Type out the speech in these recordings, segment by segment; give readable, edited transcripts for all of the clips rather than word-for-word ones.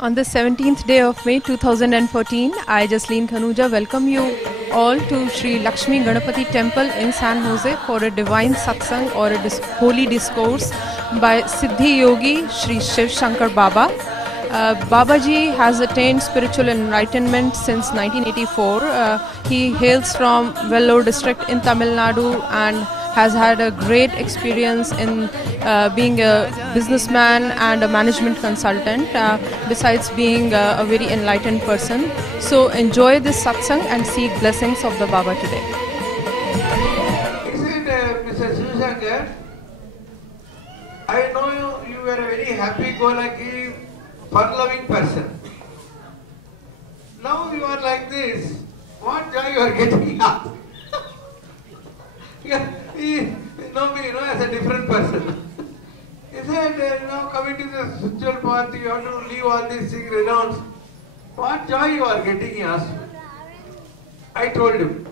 On the 17th day of May 2014, I, Jasleen Khanuja, welcome you all to Shri Lakshmi Ganapati Temple in San Jose for a divine satsang or a holy discourse by Siddhi Yogi Shri Shankar Baba. Babaji has attained spiritual enlightenment since 1984. He hails from Vellore district in Tamil Nadu and has had a great experience in being a businessman and a management consultant, besides being a very enlightened person. So enjoy this satsang and seek blessings of the Baba today. Isn't Mr. Shankar? I know you were a very happy-go-lucky, fun-loving person. Now you are like this. What joy you are getting up? You know me, as a different person. He said, now coming to the spiritual path, you have to leave all these things, renounce. What joy you are getting, he asked me. I told him,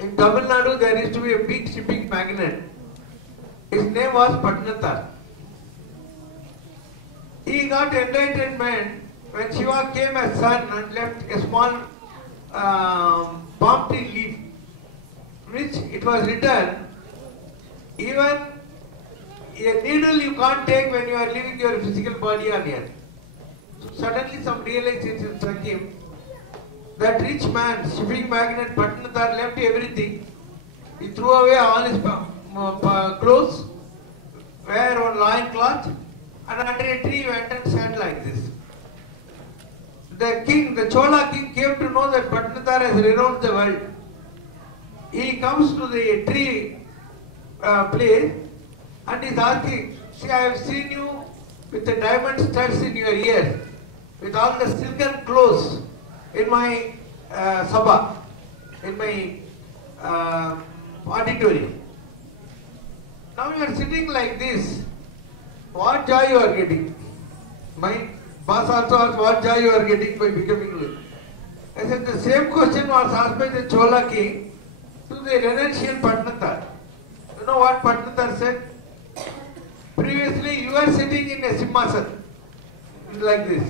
in Tamil Nadu there used to be a big shipping magnate. His name was Patnatar. He got enlightenment when Shiva came as son and left a small palm tree leaf, which it was written, even a needle you can't take when you are leaving your physical body on earth. So suddenly some realization struck him. That rich man, shipping magnate Patnatar, left everything. He threw away all his clothes, wear one loin cloth, and under a tree went and sat like this. The king, the Chola king, came to know that Patnatar has renounced the world. He comes to the tree place and is asking, see, I have seen you with the diamond studs in your ears, with all the silken clothes in my sabha, in my auditorium. Now you are sitting like this. What joy you are getting? My boss also asked what joy you are getting by becoming rich. I said the same question was asked by the Chola king to the reverential Patnatar. You know what Patnatar said? Previously you were sitting in a simhasan, like this.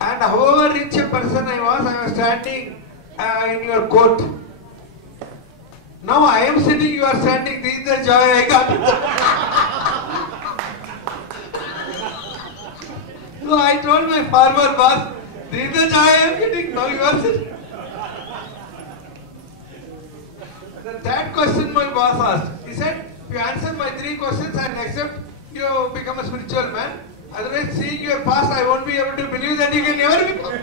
And however rich a person I was standing in your court. Now I am sitting, you are standing, this is the joy I got. So I told my farmer boss, this is the joy I am getting, now you are sitting. The third question my boss asked, he said, if you answer my 3 questions and accept, you become a spiritual man. Otherwise, seeing your past, I won't be able to believe that you can never become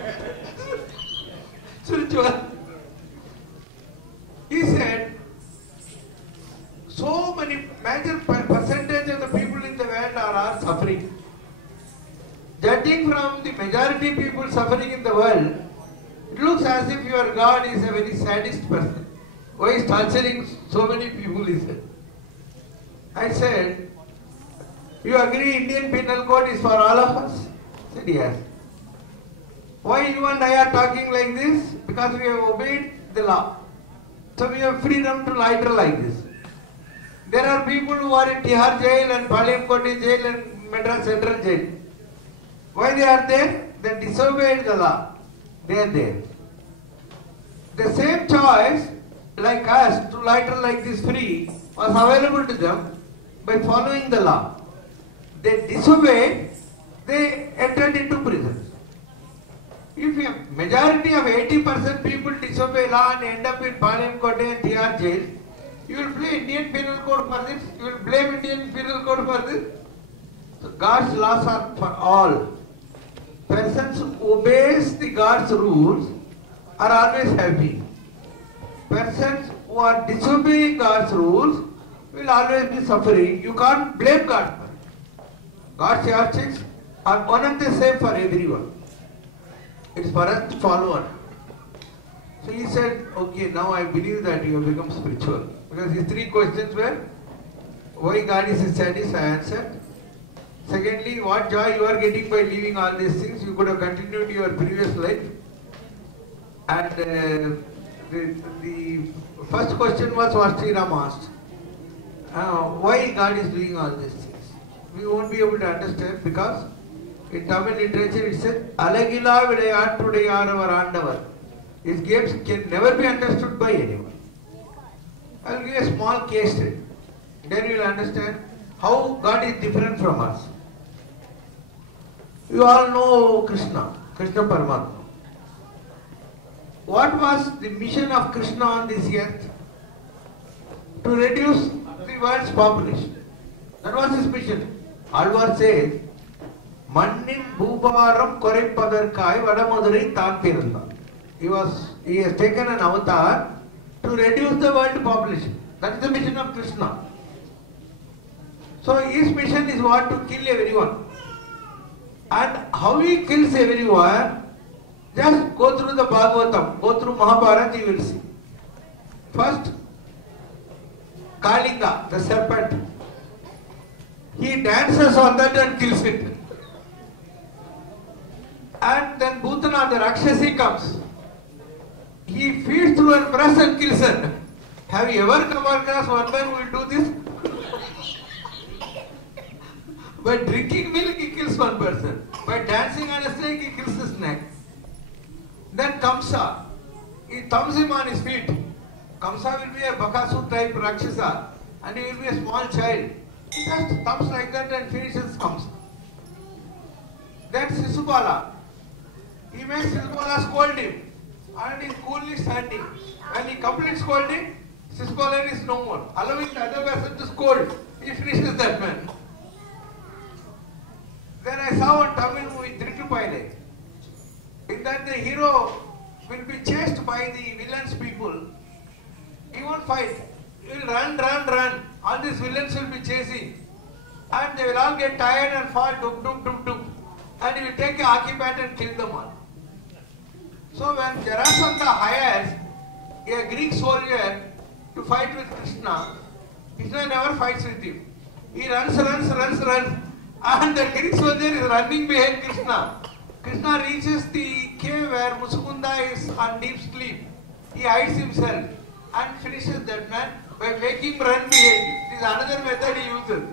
spiritual. He said, so many major percentage of the people in the world are suffering. Judging from the majority people suffering in the world, it looks as if your God is a very sadist person. Why is torturing so many people, he said. I said, you agree Indian Penal Code is for all of us? He said, yes. Why you and I are talking like this? Because we have obeyed the law. So we have freedom to loiter like this. There are people who are in Tihar jail and Palayamkoti jail and Madras Central jail. Why they are there? They disobeyed the law. They are there. The same choice, like us, to loiter like this free, was available to them by following the law. They disobeyed, they entered into prison. If a majority of 80% people disobey law and end up in Palayamkoti and Tihar jail, you will blame Indian Penal Code for this? You will blame Indian Penal Code for this? So God's laws are for all. Persons who obeys the God's rules are always happy. Persons who are disobeying God's rules will always be suffering. You can't blame God for it. God's yardsticks are one and the same for everyone. It is for us to follow on. So he said, okay, now I believe that you have become spiritual. Because his 3 questions were, why God is a sadist, I answered. Secondly, what joy you are getting by leaving all these things, you could have continued your previous life. And the first question was what Shri Ram asked. Why God is doing all these things? We won't be able to understand because In Tamil literature it says, Alagila Vidayatudayanavar Andavar. His games can never be understood by anyone. I will give a small case study. Then you will understand how God is different from us. You all know Krishna Paramatma. What was the mission of Krishna on this earth? To reduce the world's population. That was his mission. Alvar says, Mannin Bhubaram Koreppadarkai Vadamudurai Thaan Pirandan. He has taken an avatar to reduce the world population. That is the mission of Krishna. So his mission is what? To kill everyone. And how he kills everyone, just go through the Bhagavatam, go through Mahabharata, you will see. First, Kalinga, the serpent. He dances on that and kills it. And then Bhutana, the Rakshasi comes. He feeds through her breast and kills her. Have you ever come across one man who will do this? By drinking milk, he kills one person. By dancing on a snake, he kills the snake. Then Kamsa, he thumbs him on his feet. Kamsa will be a Bakasur type Rakshasa and he will be a small child. He just thumbs like that and finishes Kamsa. Then Sisubala, he makes Sisubala scold him and he is coolly standing. When he completes scolding, Sisubala is no more. Allowing the other person to scold, he finishes that man. Then I saw a Tamil movie, Thiruttupaile. In that the hero will be chased by the villains people. He won't fight. He will run. All these villains will be chasing. And they will all get tired and fall, duk. And he will take a hockey bat and kill them all. So when Jarasandha hires a Greek soldier to fight with Krishna, Krishna never fights with him. He runs. And the Greek soldier is running behind Krishna. Krishna reaches the cave where Musukunda is on deep sleep. He hides himself and finishes that man by making him run behind him. This is another method he uses.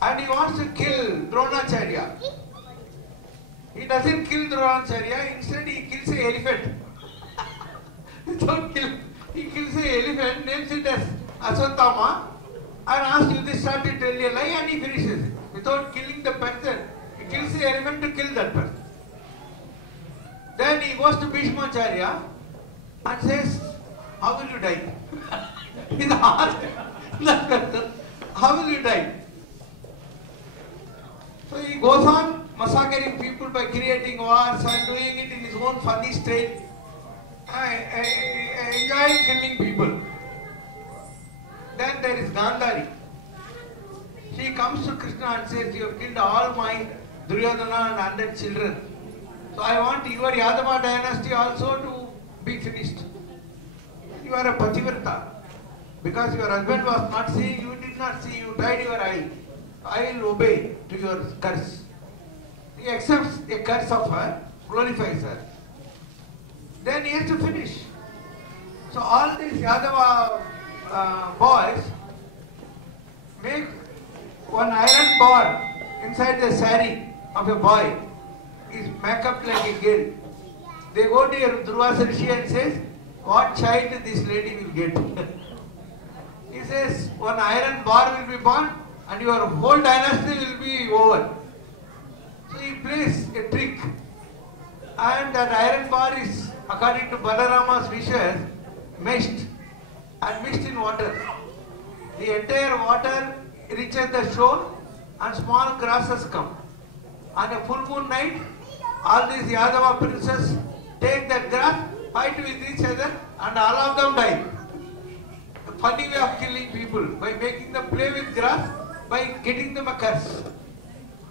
And he wants to kill Dronacharya. He doesn't kill Dronacharya, instead he kills an elephant. He kills an elephant, names it as Aswatthama, and asks Yudhishthira to tell a lie and he finishes it. Without killing the person, he kills the elephant to kill that person. Then he goes to Bhishmacharya and says, how will you die? He's asked that person, how will you die? So he goes on massacring people by creating wars and doing it in his own funny state, enjoying killing people. Then there is Gandhari. She comes to Krishna and says, you have killed all my Duryodhana and 100 children. So I want your Yadava dynasty also to be finished. You are a Pativrata. Because your husband was not seeing, you did not see, you tied your eye. I will obey to your curse. He accepts a curse of her, glorifies her. Then he has to finish. So all these Yadava boys make one iron bar inside the saree of a boy. He's make up like a girl. They go to Durvasa Rishi and says, what child this lady will get? He says, one iron bar will be born and your whole dynasty will be over. So he plays a trick. And that iron bar is, according to Balarama's wishes, meshed and mixed in water. The entire water reaches the shore and small grasses come. On a full moon night, all these Yadava princes take that grass, fight with each other and all of them die. A funny way of killing people by making them play with grass, by getting them a curse.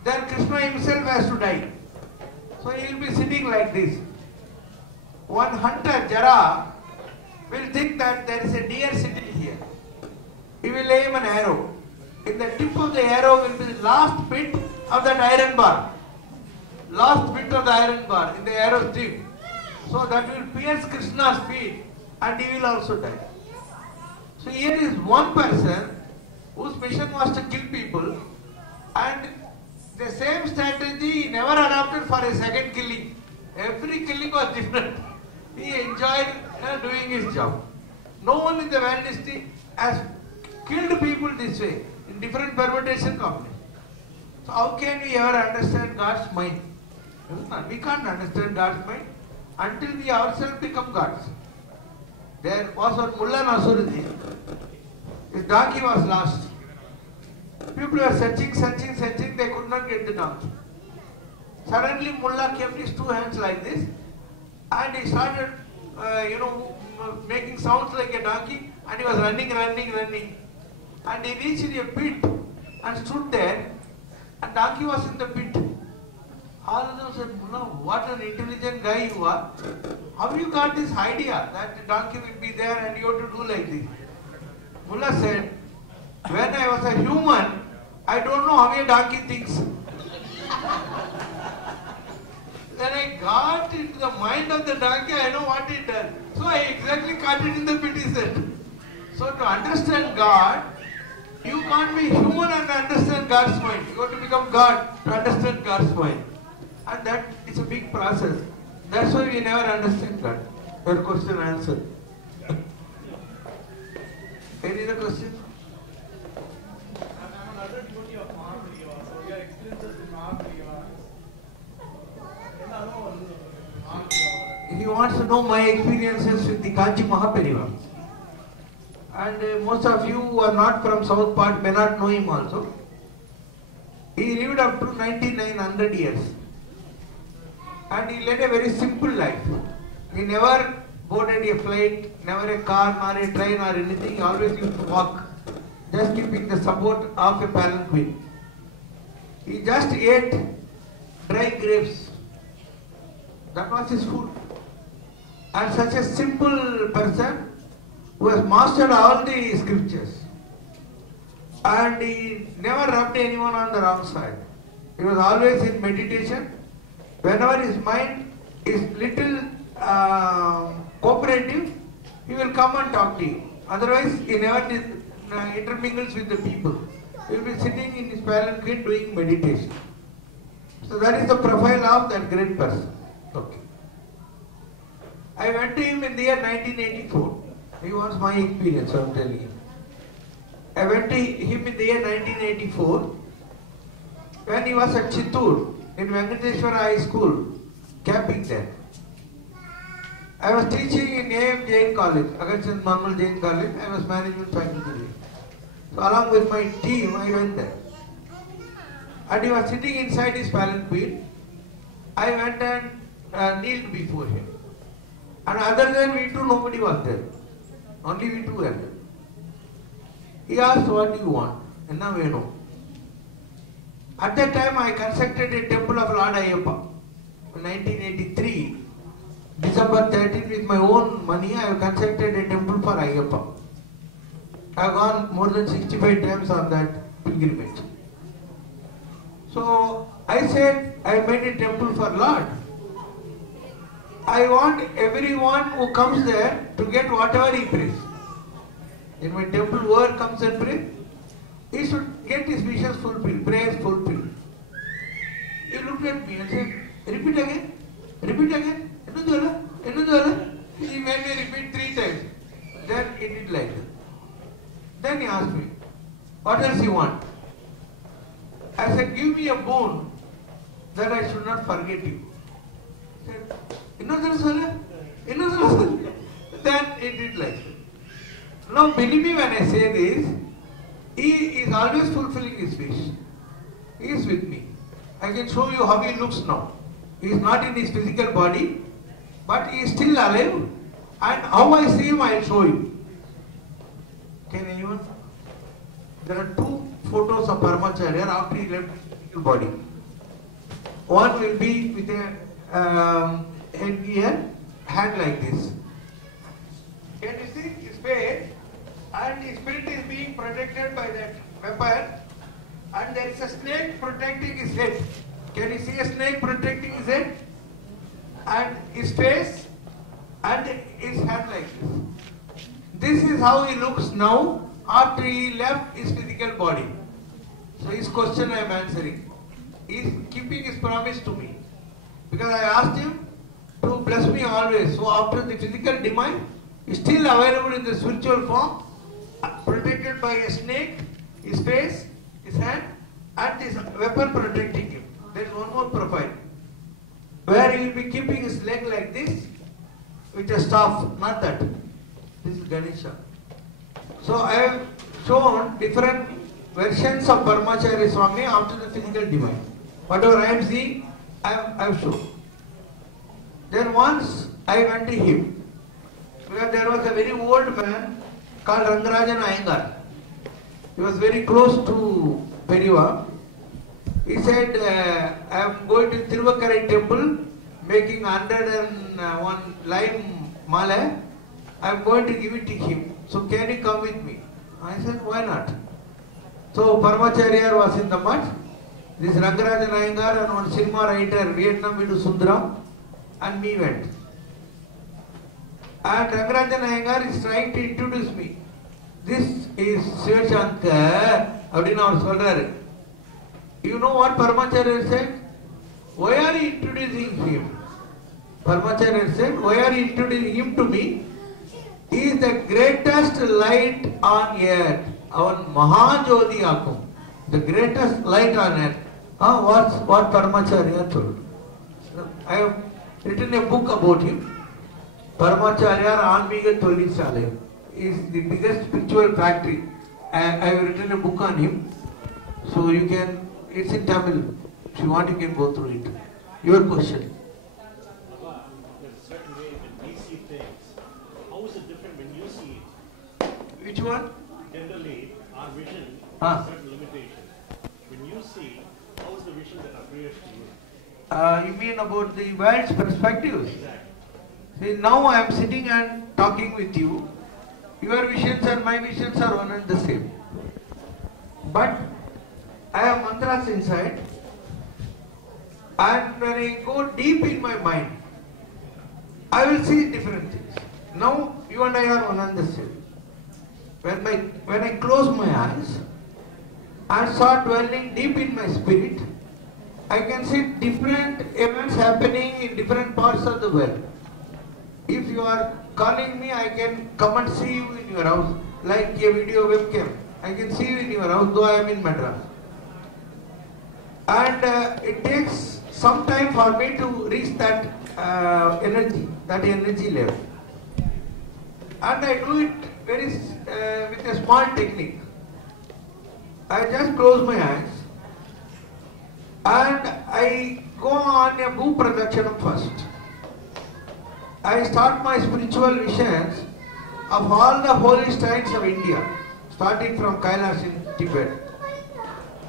Then Krishna himself has to die. So he will be sitting like this. One hunter, Jara, will think that there is a deer sitting here. He will aim an arrow. In the tip of the arrow will be the last bit of that iron bar. Last bit of the iron bar in the arrow tip. So that will pierce Krishna's feet and he will also die. So here is one person whose mission was to kill people, and The same strategy he never adopted for a second killing. Every killing was different. He enjoyed doing his job. No one in the world has killed people this way, in different permutation combinations. So how can we ever understand God's mind? We can't understand God's mind until we ourselves become gods. There was one Mullah Nasuruddin. His donkey was lost. People were searching, they could not get the donkey. Suddenly Mullah kept his two hands like this and he started, making sounds like a donkey, and he was running. And he reached a pit and stood there, and donkey was in the pit. All of them said, Mullah, what an intelligent guy you are. How you got this idea that the donkey will be there and you have to do like this? Mullah said, when I was a human, I don't know how a donkey thinks. When I got into the mind of the donkey, I know what it does. So I exactly caught it in the pit, he said. So to understand God, you can't be human and understand God's mind. You have to become God to understand God's mind. And that is a big process. That's why we never understand God. Your question answered. Any other question? I'm an adult devotee of Mahapriya, so your experiences in Mahapriya. He wants to know my experiences with the Kanchi Mahapariva. And most of you who are not from South part may not know him also. He lived up to 9900 years. And he led a very simple life. He never boarded a flight, never a car, nor a train or anything. He always used to walk, just keeping the support of a palanquin. He just ate dry grapes. That was his food. And such a simple person who has mastered all the scriptures. And he never rubbed anyone on the wrong side. He was always in meditation. Whenever his mind is little cooperative, he will come and talk to you. Otherwise, he never intermingles with the people. He will be sitting in his palanquin doing meditation. So that is the profile of that great person. Okay. I went to him in the year 1984. He was my experience, I am telling you. I went to him in the year 1984 when he was at Chittoor in Venkateshwara High School, camping there. I was teaching in A.M. Jain College, Agachan Manmal Jain College. I was management faculty. So along with my team, I went there. And he was sitting inside his palanquin. I went and kneeled before him. And other than we two, nobody was there. Only we two were there. He asked, what do you want? And now we know. At that time, I constructed a temple of Lord Ayyappa. In 1983, December 13, with my own money, I have constructed a temple for Ayyappa. I have gone more than 65 times on that pilgrimage. So I said, I made a temple for Lord. I want everyone who comes there to get whatever he prays. In my temple, whoever comes and prays, he should get his wishes fulfilled, prayers fulfilled. He looked at me and said, repeat again, repeat again. He made me repeat 3 times. Then he did like that. Then he asked me, what else you want? I said, give me a boon that I should not forget you. He said, then he did like that. Now believe me when I say this, he is always fulfilling his wish. He is with me. I can show you how he looks now. He is not in his physical body, but he is still alive. And how I see him, I will show you. Can anyone? There are 2 photos of Paramacharya after he left his physical body. One will be with a headgear, hand like this. Can you see his face? And his spirit is being protected by that weapon. And there is a snake protecting his head. Can you see a snake protecting his head? And his face and his hand like this. This is how he looks now after he left his physical body. So his question I am answering. is keeping his promise to me. Because I asked him to bless me always. So after the physical demise, he is still available in the spiritual form, protected by a snake, his face, his hand, and this weapon protecting him. There is one more profile, where he will be keeping his leg like this, with a staff, not that. This is Ganesha. So I have shown different versions of Paramacharya Swami after the physical demise. Whatever I am seeing, I have shown. Then once I went to him, where there was a very old man called Rangarajan Iyengar. He was very close to Periva. He said, I am going to Tiruvakkarai temple, making 101 lime mala. I am going to give it to him. So can you come with me? I said, why not? So Paramacharya was in the mud. This Rangarajan Iyengar and one cinema writer, Vietnam Vidu Sundaram, and me went. And Rangarajan Iyengar is trying to introduce me. This is Siva Shankar. You know what Paramacharya said? Why are you introducing him? Paramacharya said, why are you introducing him to me? He is the greatest light on earth. Our Mahajodi Akum. The greatest light on earth. What Paramacharya told. I have written a book about him. Paramacharya Anmiga Tolisalaya is the biggest spiritual factory. I have written a book on him. So you can, it's in Tamil. If you want, you can go through it. Your question. There's a certain way when we see things. How is it different when you see it? Which one? Generally, our vision has certain limitations. When you see, how is the vision that appears to you? You mean about the world's perspectives? Exactly. See, now I am sitting and talking with you. Your visions and my visions are one and the same. But I have mantras inside. And when I go deep in my mind, I will see different things. Now you and I are one and the same. When I close my eyes and start dwelling deep in my spirit, I can see different events happening in different parts of the world. If you are calling me, I can come and see you in your house, like a video webcam. I can see you in your house, though I am in Madras. And it takes some time for me to reach that energy level. And I do it with a small technique. I just close my eyes and I go on a Bhu Pradakshanam first. I start my spiritual visions of all the holy shrines of India, starting from Kailash in Tibet.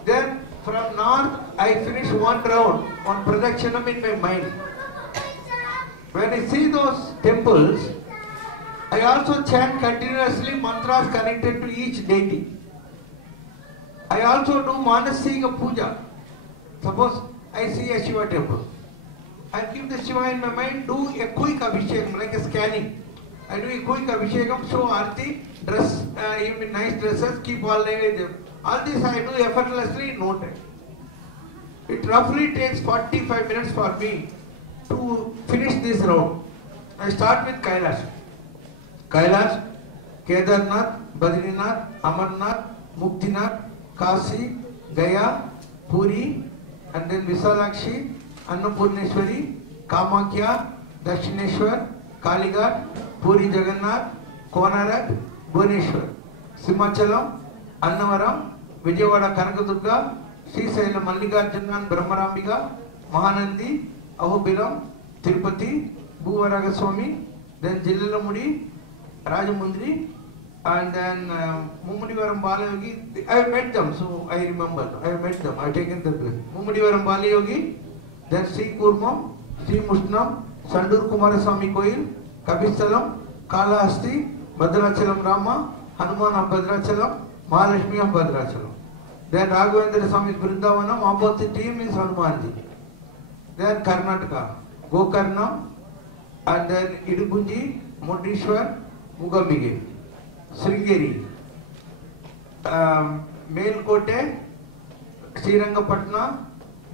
Then from north, I finish one round on Pradakshanam in my mind. When I see those temples, I also chant continuously mantras connected to each deity. I also do Manasika Puja. Suppose I see a Shiva temple. I keep the Shiva in my mind, do a quick abhishekam, like a scanning. I do a quick abhishekam, show Aarti, dress, even nice dresses, keep all the... All this I do effortlessly in no time. It roughly takes 45 minutes for me to finish this round. I start with Kailash. Kailash, Kedarnath, Badrinath, Amarnath, Muktinath, Kasi, Gaya, Puri, and then Visalakshi, Annapurneshwari, Kamakya, Dakshineshwar, Kalighat, Puri Jagannath, Konarak, Bhubaneswar, Simachalam, Annavaram, Vijayawada Kanakadurga, Srisailam Mallikarjuna and Brahmarambika, Mahanandi, Ahobilam, Tirupati, Bhuvaragaswami, then Jillalamudi, Rajamundri, and then Mummudivaram Balayogi. I have met them, so I remember. I have met them. I have taken their place. Mummudivaram Balayogi, then Sri Kurmam, Sri Mushnam, Sandur Kumaraswamy Koil, Kabistalam, Kalahasti, Bhadrachalam Rama, Hanuman of Bhadrachalam, Mahalakshmi of Bhadrachalam. Then Raghavendra Swami's Vrindavanam, opposite team is Hanumanji. Then Karnataka, Gokarnam, and then Idugunji, Mundishwar, Mugambige, Sringeri, Melkote, Srirangapatna,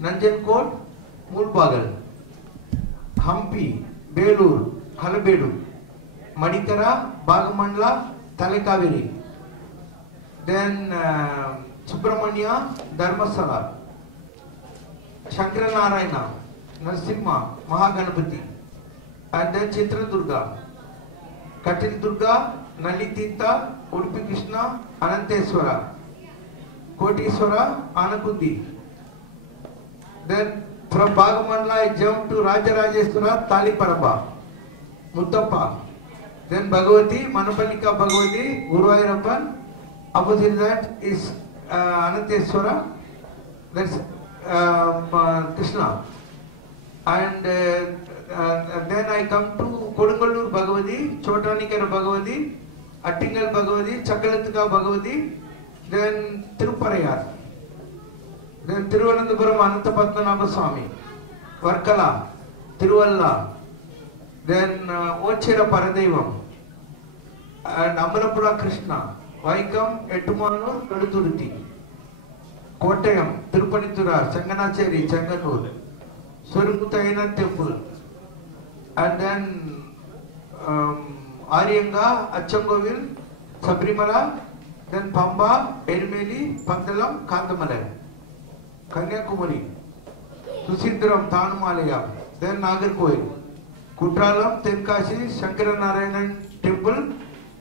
Nanjankot, Mulbagal, Hampi, Belur, Halabedu, Madikara, Bagamandla, Talekaveri, then Subramania, Dharmasala, Shankar Narayana, Narasimha, Mahaganapati, and then Chitra Durga, Katil Durga, Nalitita, Udupi Krishna, Ananteswara, Kotiswara, Anakundi. Then from Bagamandla I jumped to Rajarajeshwara, Taliparaba, Muttappa. Then Bhagavati, Manapalika Bhagavati, Guruvayurappan. Opposite that is Ananteswara, that's Krishna. And then I come to Kodungalur Bhagavati, Chotanikara Bhagavati, Attingal Bhagavati, Chakalatika Bhagavati, then Tiruparayar, then Tiruvananthapuram Anantapatmanabha Swami, Varkala, Tiruvalla, then Ochera Paradevam, and Amalapura Krishna, Vaikam, Ettumanur, Kaduturuti, Kottayam, Tirupanitura, Changanacheri, Changanur, Surumutayana Temple, and then Aryanga, Achangovil, Sabrimala, then Pamba, Ermeli, Pandalam, Kandamalai, Kanyakumari, Susindram, Tanumalaya, then Nagarkoil, Kutralam, Tenkashi, Shankara Narayanan Temple,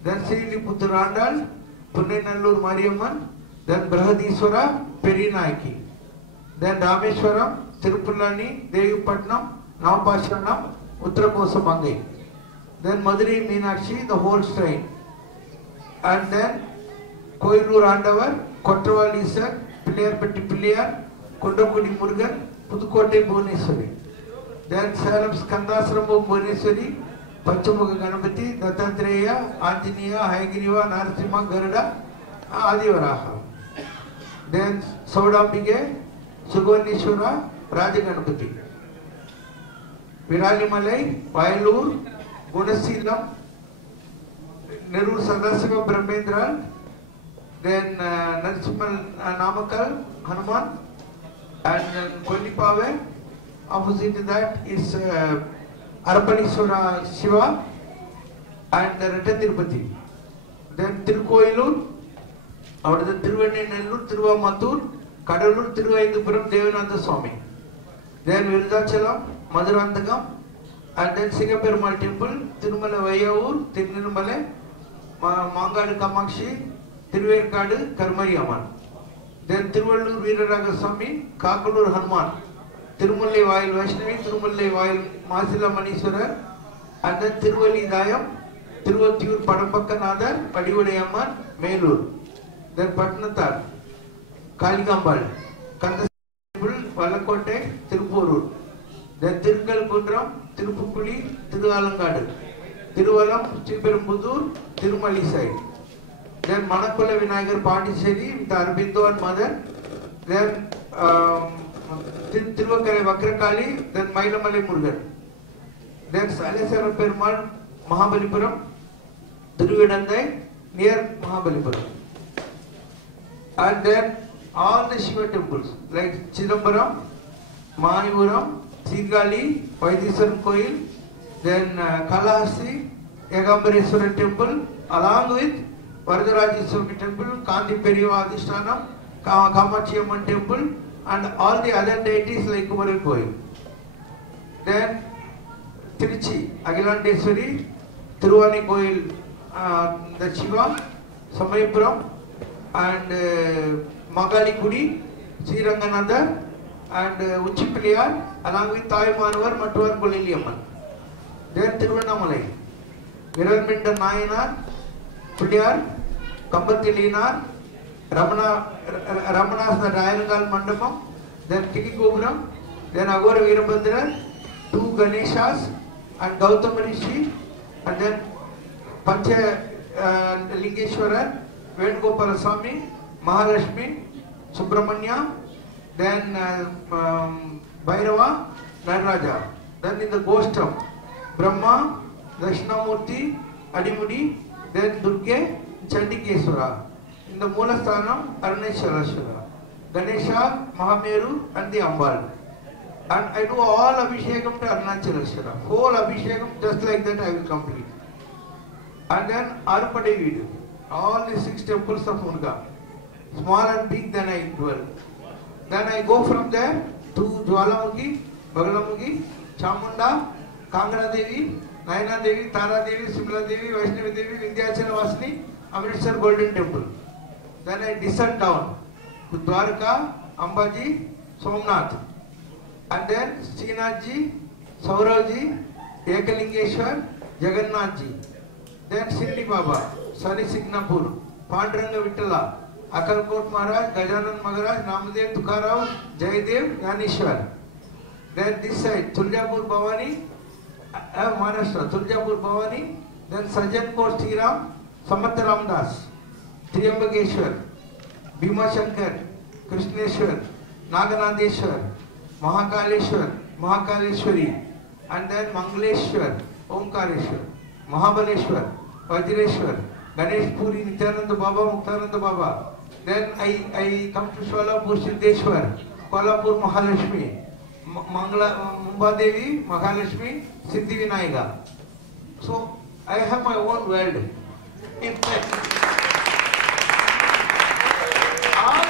then Sriliputurandal, Punnenallur Mariamman, then Brahadiswara, Perinayaki, then Rameshwaram, Tirupulani, Devipatnam, Navapashanam, Uttarakosamangai, then Madurai Meenakshi, the whole shrine, and then Koilur Andavar, Kottavali Isar, Pillayarpatti Pillayar, Kondakudi Murugan, Pudukkottai Bhuvaneswari, then Salem Skandasrama Bhuvaneswari, Panchamuga Ganapati, Dattatreya, Anjaneya, Hayagriva, Narasimha, Garuda, Adivaraha. Then Saudambige, Sugarneshwara, Rajaganapati. Viralimalai, Vailur, Gunasilam, Nerur Sadasiva Brahmendra, then Narasimha Namakal, Hanuman, and Kolipave. Opposite that is Arapaniswara Siva and Rata Tirupati. Then Tirukoilur, out of the Tiruvanenallur, Tiruvamatur, Kadalur, Tiruvaindupuram, Devananda Swami. Then Virudachalam, Madurandagam, and then Singaperumal Temple, Tirumala Vayaur, Tirunmale, Mangadu Kamakshi, Tiruverkadu, Karmariyaman. Then Tiruvallur Veeraraga Swami, Kakalur Hanuman, Tirumallai Vayil Vaishnavi, Tirumallai Vayil Masila Maniswarar, and then Tiruvali Dayam, Tiruvattur Padampakkanadar, Padivadayamman, Melur. Then Patnathar, Kaligambal, Kandaswamy Temple, Valakottai, Tirupurur. Then Tirukal Kundram, Tirupukuli, Tiruvalangadu, Tiruvalam, Sriperumbudur, Tirumali side. Then Manakula Vinayagar Pandichere with Aurobindo and mother. Then Tiruvakare Vakrakali, then Mailamalai Murugan. Then Salesara Perumal, Mahabalipuram, Tiruvidandai, near Mahabalipuram. And then all the Shiva temples like Chidambaram, Manipuram, Singali, Vaidiswaran Koil, then Kalahasti, Yagambareswaran temple, along with Varadarajeswami temple, Kandi Periva Adhishtanam, Kamachi Amman temple, and all the other deities like Kumaran Koil. Then Tiruchi, Agilandeswari, Tiruvani Koil, the Shiva, Samayapuram, and Magali Kudi, Sri Ranganatha, and Uchipiliyar, along with Thayumanavar, Mattuvar Koliliamman. Then Tiruvannamalai, Viralminda Nayanar, Pudiyar, Kambathilinar, Ramana's the Rayangal Mandapam, then Tikikoguram, then Agora Virabhadra, two Ganeshas, and Gautama Rishi, and then Pancha Lingeshwarar, Venugopala Swami, Mahalakshmi, Subramanya, then Bhairava, Nataraja. Then in the Gostam, Brahma, Dakshinamurti, Adimudi, then Durga, Chandikeswara. In the Moola Sthanam, Aruneshwarashwara. Ganesha, Mahameru and the Ambal. And I do all Abhishekam to Arunachaleshwara. Whole Abhishekam just like that I will complete. And then Arpadevi, all the 6 temples of Muruga. Small and big, then I dwell. Then I go from there to Jwalamukhi, Bagalamukhi, Chamunda, Kangra Devi, Nayana Devi, Tara Devi, Simla Devi, Vaishnavi Devi, Vindhyachala Vasini, Amritsar Golden Temple. Then I descend down to Dwarka, Ambaji, Somnath. And then Srinathji, Sauravji, Ekalingeshwar, Jagannathji. Then Shri Baba, Sari Signapur, Panduranga Vittala, Akalkot Maharaj, Gajanan Maharaj, Namadev, Tukarao, Jayadev, Yanishwar. Then this side, Tuljapur Bhavani, Maharashtra, Tuljapur Bhavani, then Sajanpur Sriram, Samat Ramdas, Triambakeshwar, Bhima Shankar, Krishneshwar, Naganadeshwar, Mahakaleshwar, Mahakaleshwari, and then Mangaleshwar, Omkareshwar, Mahabaleshwar, Vajreshwar, Ganesh Puri, Nityananda Baba, Muktananda Baba. Then I come to Sholapur, Siddheshwar, Kolhapur, Mahalakshmi, Mumba Devi, Mahalakshmi, Siddhi Vinayaka. So I have my own world. In fact, all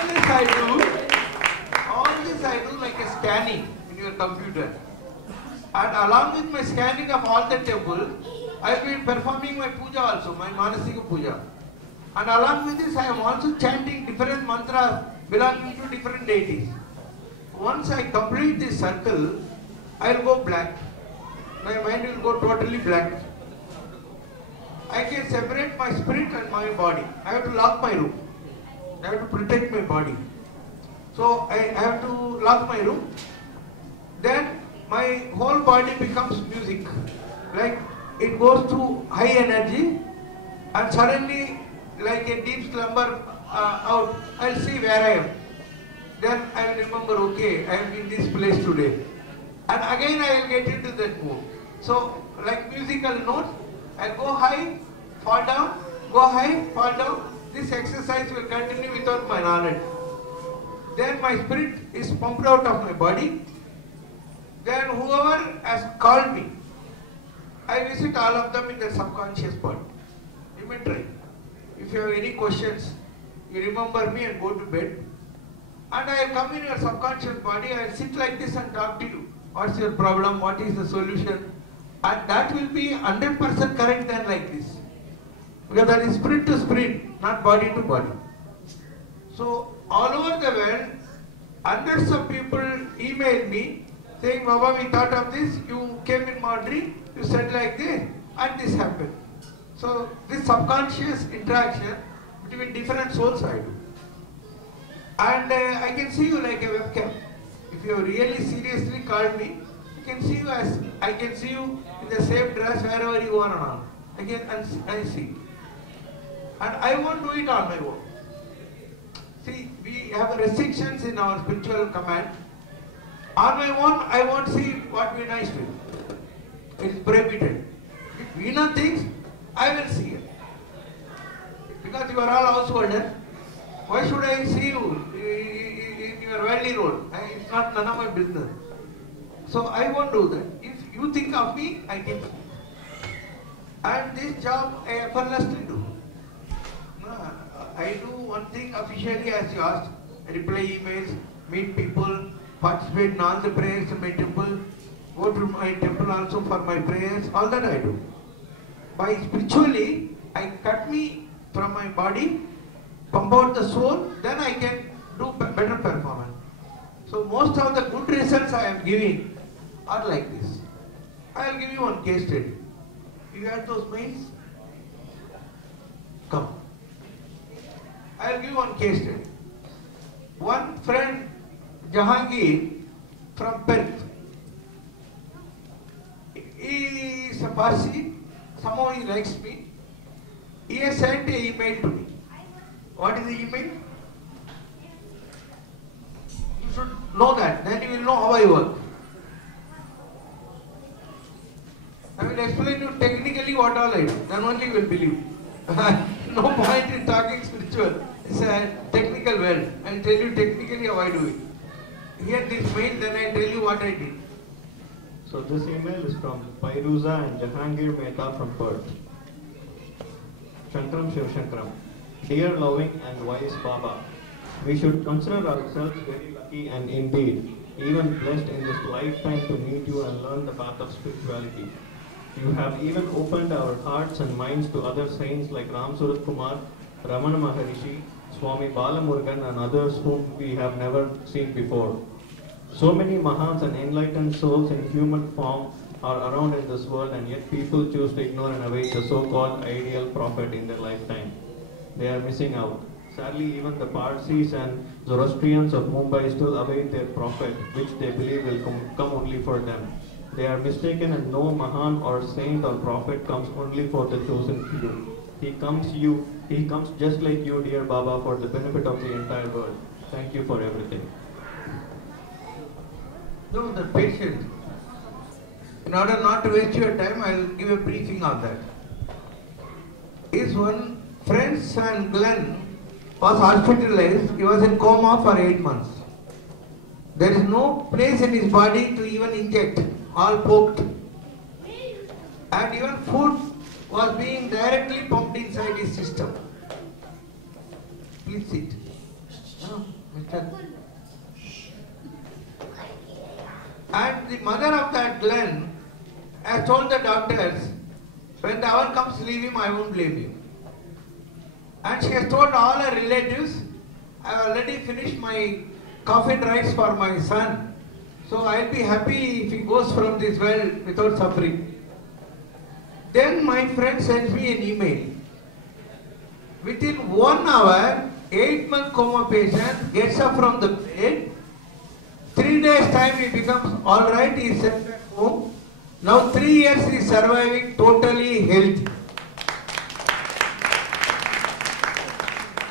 this I do like a scanning in your computer. And along with my scanning of all the temple, I have been performing my puja also, my Manasika puja. And along with this, I am also chanting different mantras belonging to different deities. Once I complete this circle, I will go black. My mind will go totally black. I can separate my spirit and my body. I have to lock my room. I have to protect my body. So I have to lock my room. Then my whole body becomes music. Like it goes to high energy and suddenly like a deep slumber out, I'll see where I am. Then I will remember, okay, I am in this place today. And again I will get into that mood. So like musical notes, I'll go high, fall down, go high, fall down. This exercise will continue without my knowledge. Then my spirit is pumped out of my body. Then whoever has called me, I visit all of them in their subconscious body. You may try. If you have any questions, you remember me and go to bed. And I come in your subconscious body, I will sit like this and talk to you. What's your problem? What is the solution? And that will be 100% correct then like this. Because that is spirit to spirit, not body to body. So all over the world, hundreds of people email me saying, Baba, we thought of this, you came in my dream, you said like this, and this happened. So this subconscious interaction between different souls I do. And I can see you like a webcam. If you have really seriously called me, I can see you in the same dress wherever you are and all. I see. And I won't do it on my own. See, we have restrictions in our spiritual command. On my own, I won't see what Veena is doing. It is prohibited. If Veena thinks, I will see it. Because you are all householders, why should I see you in your worldly role? It's not none of my business. So I won't do that. If you think of me, I can do. And this job I effortlessly do. I do one thing officially as you asked. I reply emails, meet people, participate in all the prayers in my temple, go to my temple also for my prayers, all that I do. By spiritually, I cut me from my body, pump out the soul, then I can do better performance. So most of the good results I am giving are like this. I will give you one case study. You had those mails? Come. I will give you one case study. One friend, Jahangir, from Perth. He is a Parsi. Somehow he likes me. He has sent an email to me. What is the email? You should know that. Then you will know how I work. I will explain you technically what all I do. Then only you will believe. No point in talking spiritual. It's a technical world. I'll tell you technically how I do it. Here this mail, then I'll tell you what I did. So this email is from Pairuza and Jahangir Mehta from Perth. Shankaram Shiv Shankaram. Dear loving and wise Baba, we should consider ourselves very lucky and indeed even blessed in this lifetime to meet you and learn the path of spirituality. You have even opened our hearts and minds to other saints like Ram Surat Kumar, Ramana Maharishi, Swami Balamurugan and others whom we have never seen before. So many Mahans and enlightened souls in human form are around in this world, and yet people choose to ignore and await the so-called ideal prophet in their lifetime. They are missing out. Sadly, even the Parsis and Zoroastrians of Mumbai still await their prophet, which they believe will come only for them. They are mistaken, and no Mahan or saint or prophet comes only for the chosen few. He comes just like you, dear Baba, for the benefit of the entire world. Thank you for everything. No, the patient. In order not to waste your time, I will give a briefing on that. His one friend's son, Glenn, was hospitalized. He was in coma for 8 months. There is no place in his body to even inject, all poked. And even food was being directly pumped inside his system. Please sit. No, Mr. And the mother of that Glenn has told the doctors, when the hour comes, leave him, I won't blame you. And she has told all her relatives, I have already finished my coffin rites for my son. So I'll be happy if he goes from this world without suffering. Then my friend sends me an email. Within 1 hour, 8-month coma patient gets up from the bed. 3 days time he becomes alright, he is sent back home. Now 3 years he is surviving totally healthy.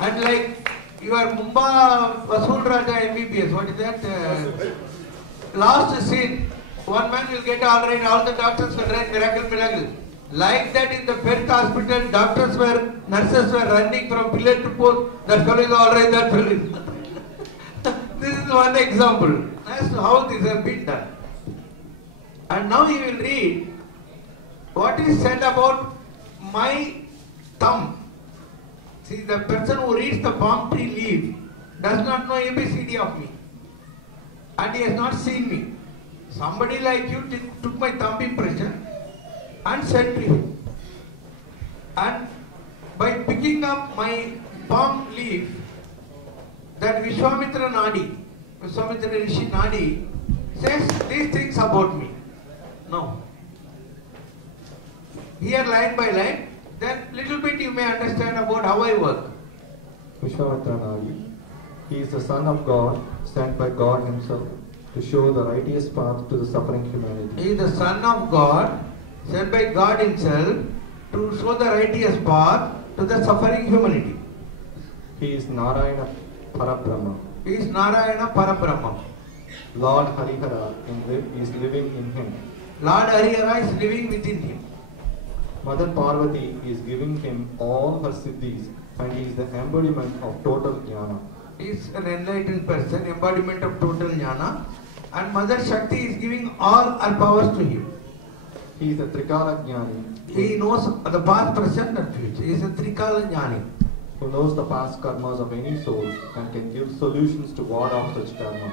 And like your Mumba Vasool Raja MBBS, what is that? Last scene, one man will get alright, all the doctors will write miracle. Like that in the Perth hospital, nurses were running from pillar to post, that fellow is alright, that fellow is not. This is one example as to how this has been done. And now you will read what is said about my thumb. See, the person who reads the palm tree leaf does not know ABCD of me. And he has not seen me. Somebody like you took my thumb impression and sent to him. And by picking up my palm leaf, that Vishwamitra Rishi Nadi says these things about me. No. Here line by line, then little bit you may understand about how I work. Vishwamitra Nadi. He is the Son of God, sent by God Himself to show the righteous path to the suffering humanity. He is the Son of God, sent by God Himself to show the righteous path to the suffering humanity. He is Narayana Parabrahma. He is Narayana Parabrahma. Lord Harihara is living in him. Lord Harihara is living within him. Mother Parvati is giving him all her siddhis, and he is the embodiment of total jnana. He is an enlightened person, embodiment of total jnana, and Mother Shakti is giving all her powers to him. He is the Trikala Jnani. He knows the past, present and future. He is a Trikala Jnani. Who knows the past karmas of any soul and can give solutions to ward off such karmas.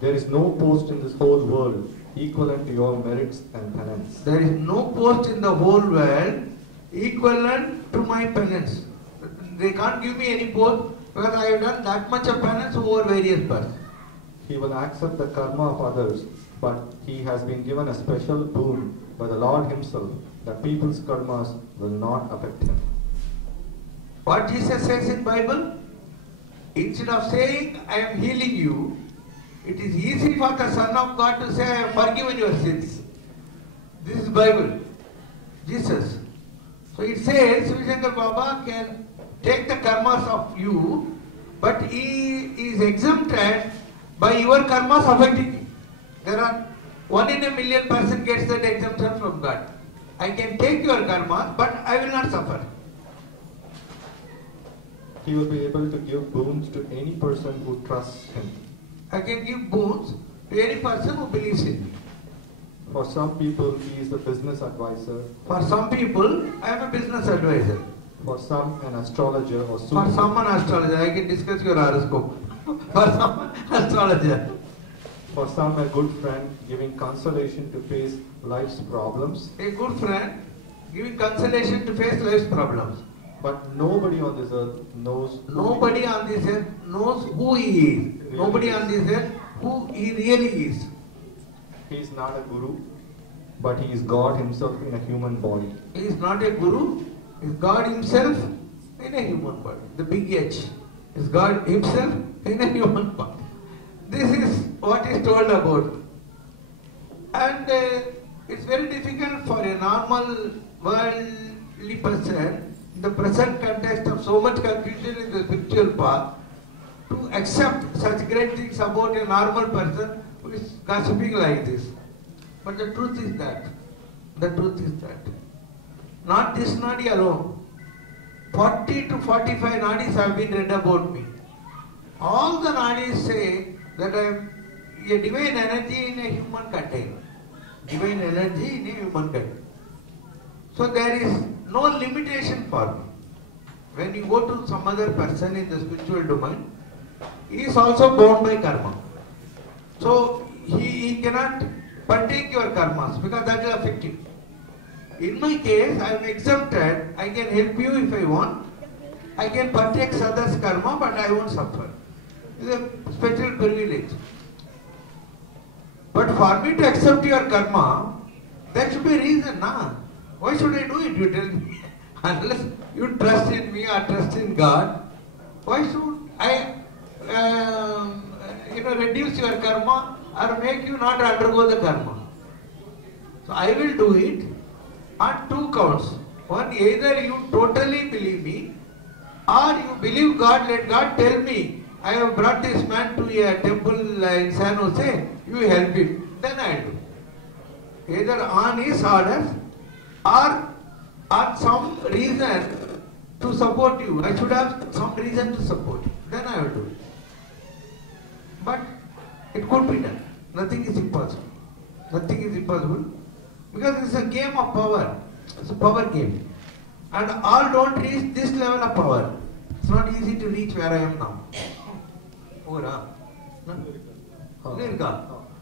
There is no post in this whole world equivalent to your merits and penance. There is no post in the whole world equivalent to my penance. They can't give me any post because I have done that much of penance over various births. He will accept the karma of others, but he has been given a special boon by the Lord Himself that people's karmas will not affect him. What Jesus says in Bible? Instead of saying, I am healing you, it is easy for the Son of God to say, I have forgiven your sins. This is Bible. Jesus. So it says, Shankar Baba can take the karmas of you, but he is exempted by your karmas affecting you. There are 1 in a million person gets that exemption from God. I can take your karmas, but I will not suffer. He will be able to give boons to any person who trusts him. I can give boons to any person who believes in me. For some people, he is the business advisor. For some people, I am a business advisor. For some, an astrologer or For soothsayer. some, an astrologer. I can discuss your horoscope. For some, astrologer. For some, a good friend giving consolation to face life's problems. A good friend giving consolation to face life's problems. But nobody on this earth knows. Nobody on this earth knows who he is. Nobody on this earth who he really is. He is not a guru, but he is God himself in a human body. He is not a guru. He is God himself in a human body. The big H is God himself in a human body. This is what is told about. And it's very difficult for a normal worldly person, in the present context of so much confusion in the spiritual path, to accept such great things about a normal person who is gossiping like this. But the truth is that, not this nadi alone, 40 to 45 nadis have been read about me. All the nadis say that I am a divine energy in a human container. Divine energy in a human container. So there is no limitation for me. When you go to some other person in the spiritual domain, he is also bound by karma. So he cannot partake your karmas because that will affect him. In my case, I am exempted. I can help you if I want. I can partake others' karma, but I won't suffer. It's a special privilege. But for me to accept your karma, there should be a reason, na? Why should I do it? You tell me. Unless you trust in me or trust in God, why should I reduce your karma or make you not undergo the karma? So I will do it on two counts. One, either you totally believe me or you believe God. Let God tell me, I have brought this man to a temple in San Jose, you help him. Then I do. Either on his orders or on some reason to support you. I should have some reason to support you. Then I will do it. But it could be done. Nothing is impossible. Nothing is impossible. Because it's a game of power. It's a power game. And all don't reach this level of power. It's not easy to reach where I am now.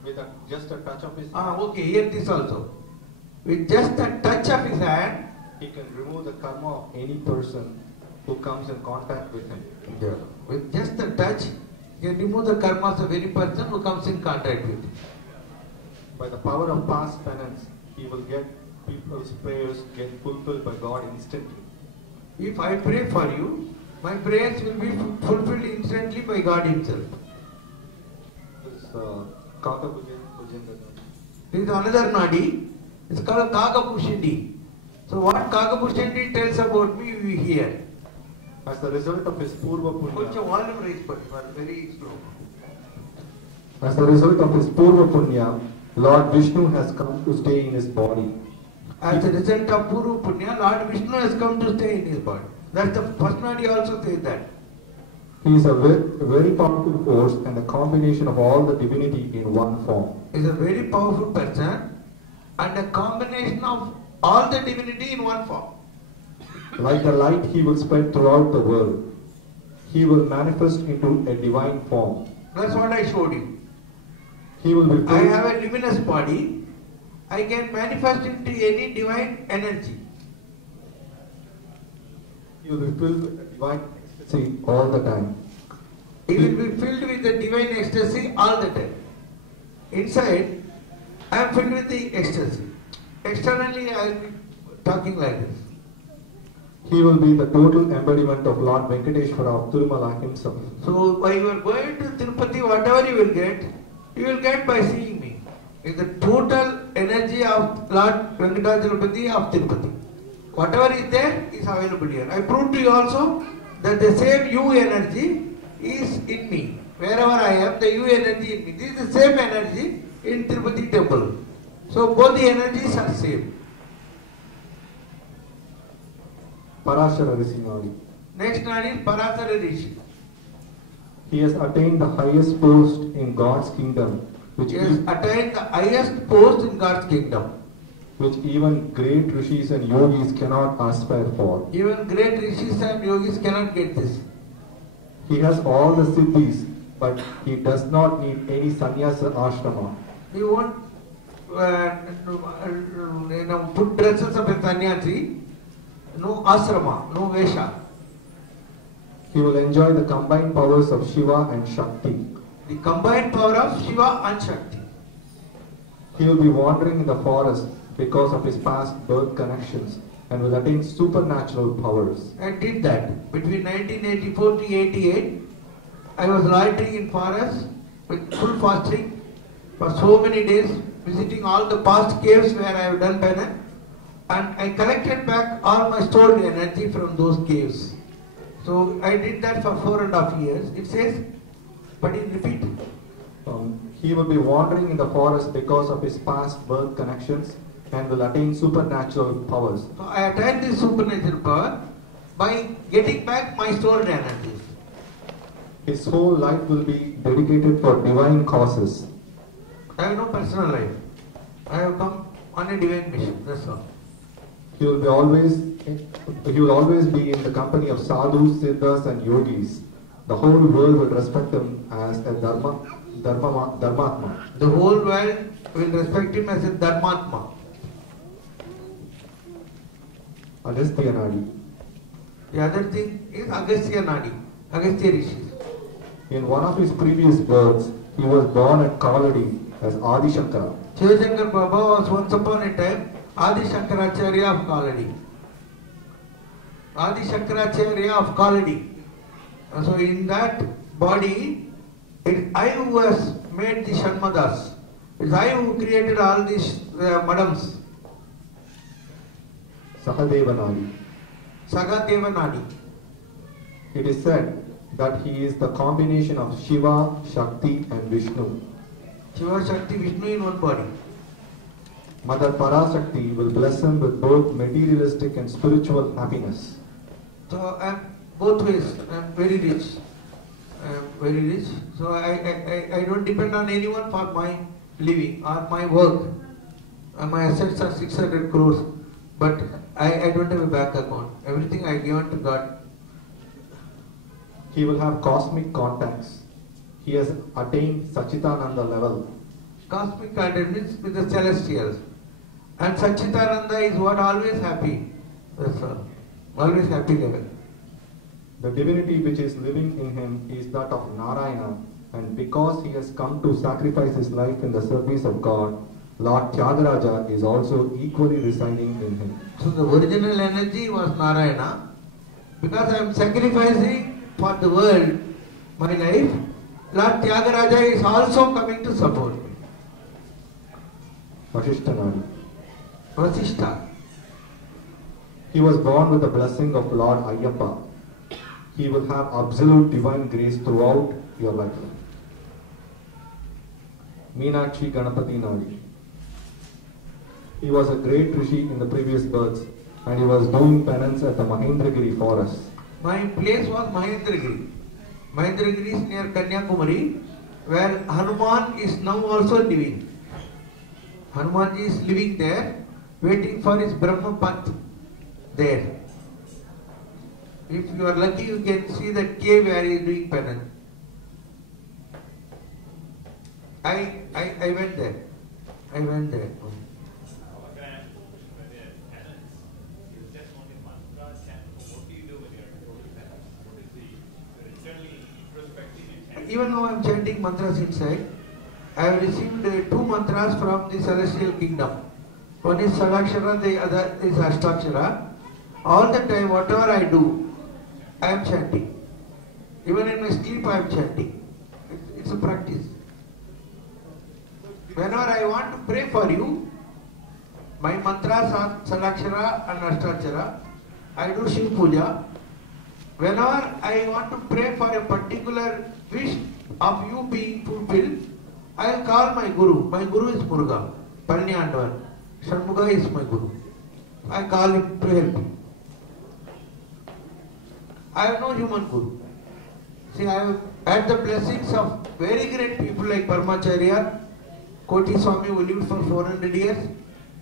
With just a touch of his hand, Okay, here this also. With just a touch of his hand, he can remove the karma of any person who comes in contact with him. with just a touch, he can remove the karmas of any person who comes in contact with him. By the power of past penance, he will get people's prayers get fulfilled by God instantly. If I pray for you, my prayers will be fulfilled instantly by God himself. This Kaka There is another nadi. It's called Kagapushindi. So what Kagapushindi tells about me, we hear. As the result of his Purva Koncha Punya, volume raise, but very slow. as the result of his Purva Punya, Lord Vishnu has come to stay in his body. As a result of Puru Punya, Lord Vishnu has come to stay in his body. That's the first nadi also says that. He is a very powerful force and a combination of all the divinity in one form. He is a very powerful person and a combination of all the divinity in one form. Like the light, he will spread throughout the world. He will manifest into a divine form. That's what I showed you. He will be I filled, have a luminous body. I can manifest into any divine energy. he will be filled with divine ecstasy all the time. He will be filled with the divine ecstasy all the time. Inside, I am filled with the ecstasy. Externally, I will be talking like this. He will be the total embodiment of Lord Venkateshwara of Tirumala himself. So, while you are going to Tirupati, whatever you will get by seeing me. It's the total energy of Lord Venkatachalapati of Tirupati. Whatever is there is available here. I proved to you also that the same U energy is in me. Wherever I am, the U energy in me. This is the same energy in Tirupati temple. So both the energies are same. Parashara Risingali. Next nadi is Parasara Rishi. He has attained the highest post in God's kingdom, He has attained the highest post in God's kingdom, which even great rishis and yogis cannot aspire for. Even great rishis and yogis cannot get this. He has all the siddhis, but he does not need any sannyasa ashrama. He won't put dresses of a sannyasi, no asrama, no vesha. He will enjoy the combined powers of Shiva and Shakti. The combined power of Shiva and Shakti. He will be wandering in the forest because of his past birth connections and will attain supernatural powers. I did that. Between 1984 to 88, I was loitering in forest with full fasting for so many days, visiting all the past caves where I have done penance, and I collected back all my stored energy from those caves. So I did that for 4.5 years. It says, but in repeat. He will be wandering in the forest because of his past birth connections and will attain supernatural powers. So I attained this supernatural power by getting back my stored energies. His whole life will be dedicated for divine causes. I have no personal life. I have come on a divine mission. That's all. He will always be in the company of sadhus, siddhas and yogis. The whole world will respect him as a dharmatma. The whole world will respect him as a dharmatma. Agastya Nadi. The other thing is Agastya Nadi, Agastya Rishi. In one of his previous births, he was born at Kavadi as Adi Shankar. Shankar Baba was once upon a time Adi Shankaracharya of Kaladi. Adi Shankaracharya of Kaladi. So in that body, it is I who has made the Shanmadas. It is I who created all these madams. Sahadeva Nadi. Sagadeva Nadi. It is said that he is the combination of Shiva, Shakti and Vishnu. Shiva, Shakti, Vishnu in one body. Mother Parashakti will bless him with both materialistic and spiritual happiness. So I am both ways. I am very rich. I am very rich. So I don't depend on anyone for my living or my work. My assets are 600 crores. But I don't have a bank account. Everything I give to God. He will have cosmic contacts. He has attained Sachitananda level. Cosmic contact means with the celestials. And Sachitananda is what always happy. That's all. Always happy level. The divinity which is living in him is that of Narayana, and because he has come to sacrifice his life in the service of God, Lord Tyagaraja is also equally residing in him. So the original energy was Narayana. Because I am sacrificing for the world my life, Lord Tyagaraja is also coming to support me. Vasishta Nadi. Vasishta. He was born with the blessing of Lord Ayyappa. He will have absolute divine grace throughout your life. Meenakshi Ganapati Nadi. He was a great rishi in the previous births and he was doing penance at the Mahendragiri forest. My place was Mahendragiri. Mahendragiri is near Kanyakumari, where Hanuman is now also living. Hanuman is living there, waiting for his Brahma Path there. If you are lucky, you can see that cave where he is doing penance. I went there. I went there. Even though I am chanting mantras inside, I have received 2 mantras from the celestial kingdom. One is Sadakshara, the other is Ashtakshara. All the time, whatever I do, I am chanting. Even in my sleep, I am chanting. It's a practice. Whenever I want to pray for you, my mantras are Sadakshara and Ashtakshara. I do Shiv Puja. Whenever I want to pray for a particular wish of you being fulfilled, I will call my Guru. My Guru is Muruga, Palniandvar. Shanmuga is my Guru. I call him to help me. I have no human guru. See, I have had the blessings of very great people like Paramacharya, Koti Swami who lived for 400 years,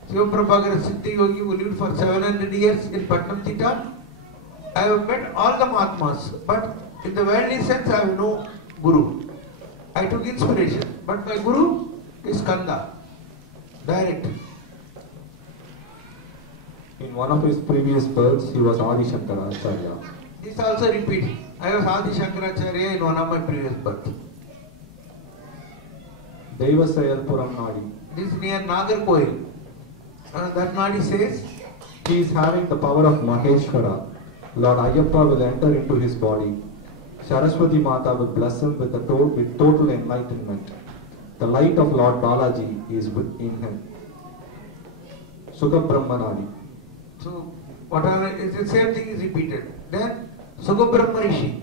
Siva Prabhakara Siddhi Yogi who lived for 700 years in Patnam Thitta. I have met all the Mahatmas, but in the worldly sense I have no guru. I took inspiration, but my guru is Kanda, direct. In one of his previous births, he was Adi Shankaracharya. This also repeats. I was Adi Shankaracharya in one of my previous births. Devasayal Puram Nadi. This is near Nagarkoil. That Nadi says, He is having the power of Maheshwara. Lord Ayyappa will enter into his body. Saraswati Mata will bless him with total enlightenment. The light of Lord Balaji is within him. Sukha Brahmanadi. so it's the same thing is repeated. Then Sukha Brahma Rishi.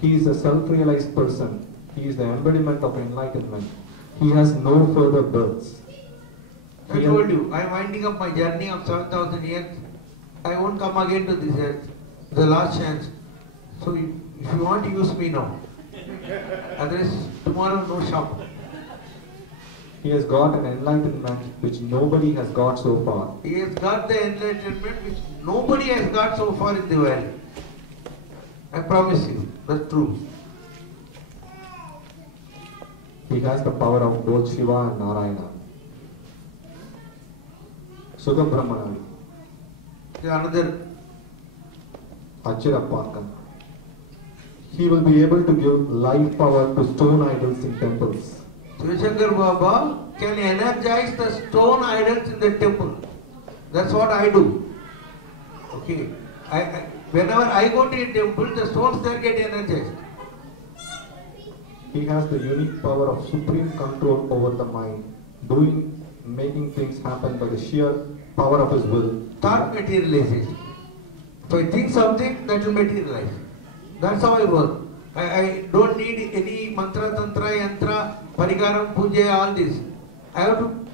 He is a self-realized person. He is the embodiment of enlightenment. He has no further births. I told you, I am winding up my journey of 7,000 years. I won't come again to this earth. The last chance. So if you want to use me now. Otherwise, tomorrow no shop. He has got an enlightenment which nobody has got so far. He has got the enlightenment which nobody has got so far in the world. I promise you, that's true. He has the power of both Shiva and Narayana. Sukha Brahmanadi. Another Achirappakam. He will be able to give life power to stone idols in temples. Shankar Baba can energize the stone idols in the temple. That's what I do. Okay. Whenever I go to a temple, the stones there get energized. He has the unique power of supreme control over the mind, making things happen by the sheer power of his will. Thought materializes. If I think something, that will materialize. That's how I work. I don't need any mantra, tantra, yantra, parikaram, puja, all this. I have to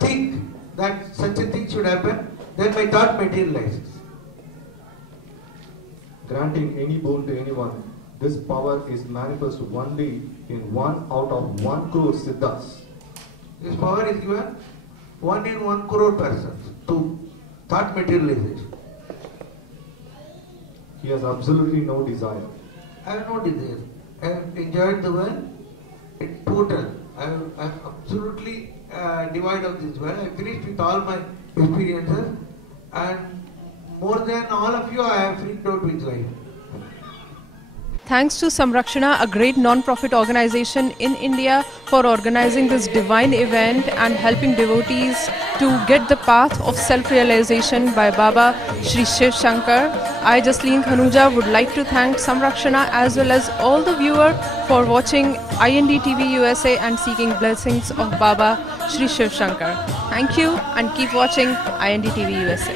think that such a thing should happen, then my thought materializes. Granting any boon to anyone, this power is manifest only in 1 out of 1 crore siddhas. This power is given 1 in 1 crore persons to thought materialization. He has absolutely no desire. I have no desire. I have enjoyed the world in total. I am absolutely devoid of this world. I finished with all my experiences, and more than all of you, I have freaked out with life. Thanks to Samrakshana, a great non-profit organization in India, for organizing this divine event and helping devotees to get the path of self-realization by Baba Shri Shiv Shankar. I, Jasleen Khanuja, would like to thank Samrakshana as well as all the viewers for watching IND TV USA and seeking blessings of Baba Shri Shiv Shankar. Thank you and keep watching IND TV USA.